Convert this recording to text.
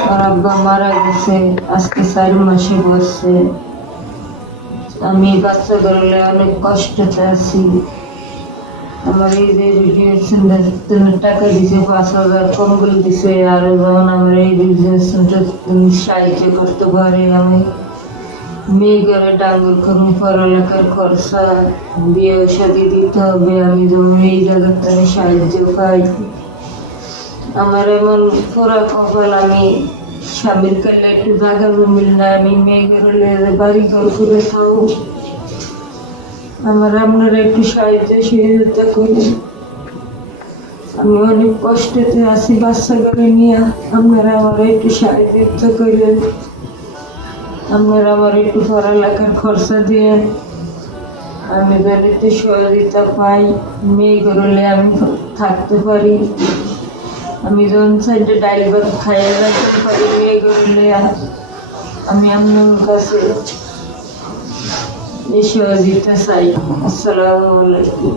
আমার আব্বা মারা গেছে আজকে 4 মাসে বসছে। আমি বাচ্চা করলে অনেক কষ্টতে আছি। আমার এই যে রিডিউশন টাকা দিছে 5,000 কম্বল দিছে, আর যখন আমার এই রিডিউশনটা তুমি সাহায্য করতে পারে, আমি মেয়ে করে ডাঙ্গর করুন, পড়ালেখার খরচা বিয়ে শাদি দিতে হবে, আমি যেমন এই জায়গার থেকে সাহায্য পাই। আমার এমন পুরা কপাল, আমি স্বামীর কালে একটু জায়গা জমিল না, আমি মেয়ে করে বাড়ি ঘর করে খাও। আমার আপনারা একটু সাহায্য সহযোগিতা করি। আমি অনেক কষ্টতে আছি বাচ্চা করে নিয়ে, আপনারা আমার একটু সাহায্য করেন। আপনারা আমার একটু পড়ালেখার খরচা দিয়ে আমি বাড়িতে সহযোগিতা পাই, মেয়ে করলে আমি থাকতে পারি। আমি যখন সাইডে ডাইল ভাত খাইয়ে রাখতে পারি, মেয়ে করলে আমি আপনার কাছে এই সহযোগিতা চাই। আসসালামু আলাইকুম।